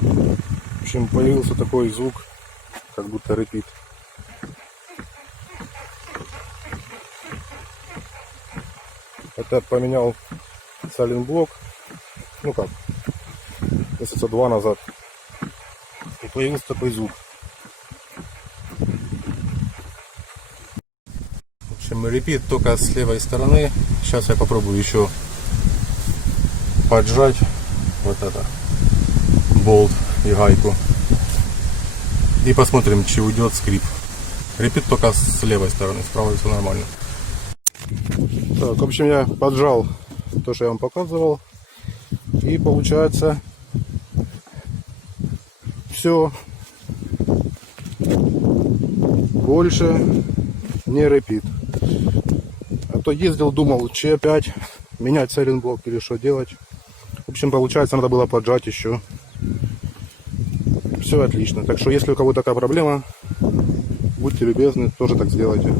В общем, появился такой звук, как будто репит. Это поменял сайлентблок, ну как, месяца 2 назад. И появился такой звук. В общем, репит только с левой стороны. Сейчас я попробую еще поджать вот это, болт и гайку. И посмотрим, чи уйдет скрип. Репит только с левой стороны, с правой все нормально. Так, в общем, я поджал то, что я вам показывал. И получается все. Больше не репит. А то ездил, думал, че опять менять сайлентблок или что делать. В общем, получается, надо было поджать еще. Все отлично. Так что, если у кого такая проблема, будьте любезны, тоже так сделайте.